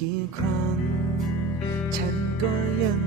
กี่ครั้ง ฉันก็ยัง